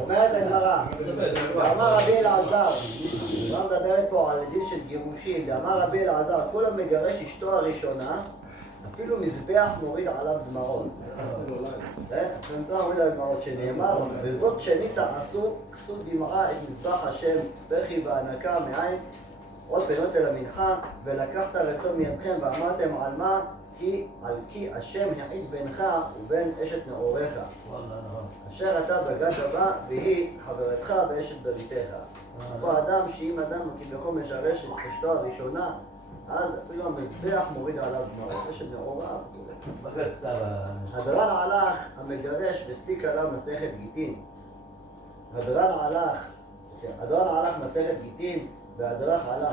אומרת הגמרא, אמר רבי אלעזר, לא מדברת פה על דין של גירושים, אמר רבי אלעזר, כולם מגרש אשתו הראשונה, אפילו מזבח מוריד עליו דמעות. מוריד עליו דמעות שנאמר, וזאת שנית עשו כסו דמעה את מזבח השם, בכי והנקה מעין, עוד פנות אל המנחה, ולקחת רצון מידכם ואמרתם על מה? כי השם העיד בינך ובין אשת נעוריך. אשר אתה בגד בה והיא חברתך באשת בריתך. פה אדם שאם אדם כביכול משרש את אשתו הראשונה, אז אפילו המזבח מוריד עליו דמעות, אשת נעורה. הדרן הלך המגרש וסטיק עליו מסכת גיטין. הדרן הלך מסכת גיטין והדרך עלן,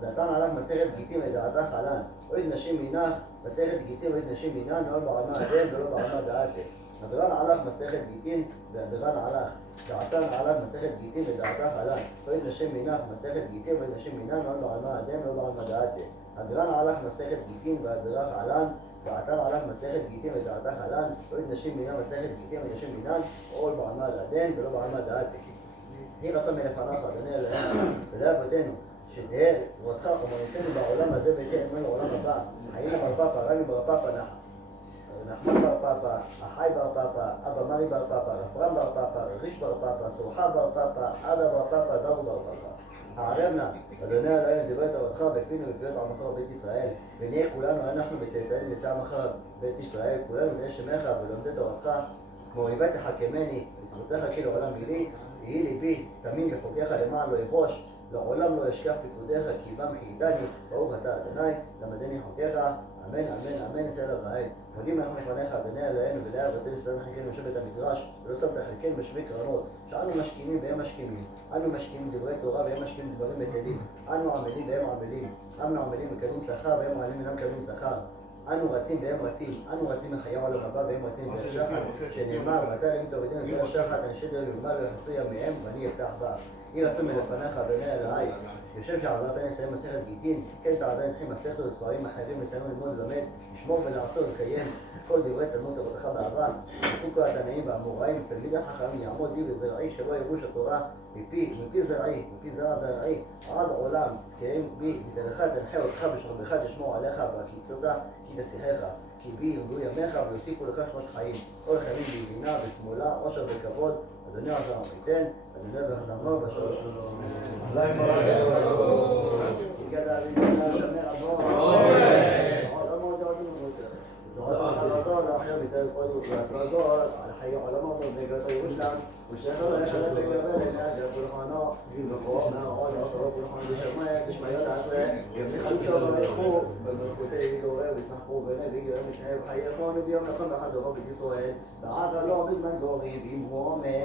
דעתן עליו מסכת גיטין ודעתך עלן. אוהד נשים מינך, מסכת גיטין ואוהד נשים מינן, לא בעלמה הדין ולא בעלמה דעתה. הדרן עלך מסכת גיטין והדרן עלך, דעתן עליו מסכת גיטין ודעתך עלן. אוהד נשים מינך, מסכת גיטין ואוהד נשים מינן, לא בעלמה הדין ולא בעלמה דעתה. הדרן עלך מסכת גיטין והדרך עלן, דעתן עלך מסכת גיטין ודעתך עלן. אוהד נשים מינן, מסכת גיטין ואוהד נשים מינן, לא בעלמה הדין ולא בעלמה דעתה. יהי רצון מלפניך, אדוני אלוהינו ולאבותינו, שתהא כבודך ומרותנו בעולם הזה ותהיה עמנו לעולם הבא. היינו בר פפא, רמי בר פפא, נחמן בר פפא, אחי בר פפא, אבא מרי בר פפא, רפרם בר פפא, ריש בר פפא, סורחה בר פפא, עדה בר פפא, דרו בר פפא. הערב נא, אדוני אלוהינו, דברי תורתך בפינו ובפיות עמך בית ישראל, ונהיה כולנו אנחנו בצאצאים לטעמך בית ישראל, כולנו נהיה שמך ולומדי תורתך, כמו אויבי תחכמני, וזכותך כי לעולם גילי. יהי ליבי תמים לחוקיך למען לא יבוש, לעולם לא אשכח פקודיך כי בם חייתני, ברוך אתה אדוני, למדני חוקיך, אמן אמן אמן אצל הבית. מודים אנחנו לפניך אדוני אלוהינו ולאבותינו ששמת חלקנו בשבט המדרש, ולא שמת חלקנו בשווה קרנות, שאנו משכימים והם משכימים, אנו משכימים דברי תורה והם משכימים דברים בטלים, אנו עמלים והם עמלים, אנו עמלים מקבלים שכר והם עמלים אינם מקבלים שכר. אנו רצים והם רצים, אנו רצים לחיי העולם הבא והם רצים דרך שחת, שנאמר, ואתה אלוהים תורידנו דרך שחת, אנשי דרך ולמעלה לא יחצו ימיהם ואני אפתח בה. יהי רצון מלפניך אדוני אלוהי, יושב שעזרתני לסיים מסכת גיטין, כן תעזר אתכם מסכת וספרים אחרים לסיים ללמוד ללמד, לשמור ולעשות ולקיים כל דברי תלמוד תורתך באהבה, ושום כל התנאים והאמוראים, תלמיד החכמים יעמוד לי וזרעי שלא ירוש התורה מפי זרעי, מפי זרעי, עד עולם, תקיים בי, ותלך תנחה אותך בשוכבך תשמור עליך והקיצותה כי תשיחך, כי בי ירדו ימיך ויוסיפו לך שנות חיים, כל חיים בימינה ושמאלה, עושר וכבוד, אדוני עזר וייתן, אדוני וחתמו בשור שלום. אולי יגדל ויגדל שמר עבור, עולמו דעותינו יותר. דעות מחלתו לאחר ביטל חודו והסרגות, על חיי עולמו ובגתו ירושלם, ושאינו לא יחלט וגבל להגר פולחנו, ובחור מהעול עוטרו פולחנו בשמיים, תשמעיות עשרה, יבליך לשוב ויחו, במלכותי יגורר ויתמחו בני ויגרם משניהם חייכון וביום נכון באחד דורו בית ישראל, ועד לא בזמן גורי ואמרו אמן.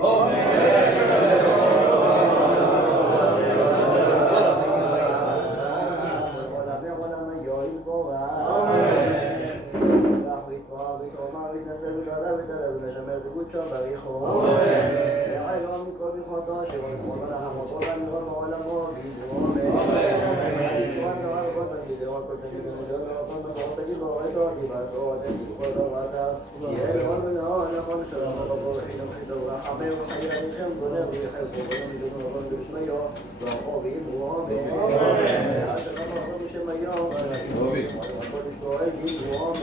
בריחו לעלום מכל ברכותו שרולכו ולחמותו לנרון מעולמו וידרו וידרון ורבות תגידו כל תגידו מדיון ורבות מגורות תגידו ורדו דיבתו עדן בכל דורתה יהיה לרון ונאון נכון שלום רבו וחינוך חידו ורחמי וחיי לכם גונר ויחל פרובנו מידון ורבות בשמיו ואחו ואמרו ועד שלום רבו בשם היום וכל ישראל ידרו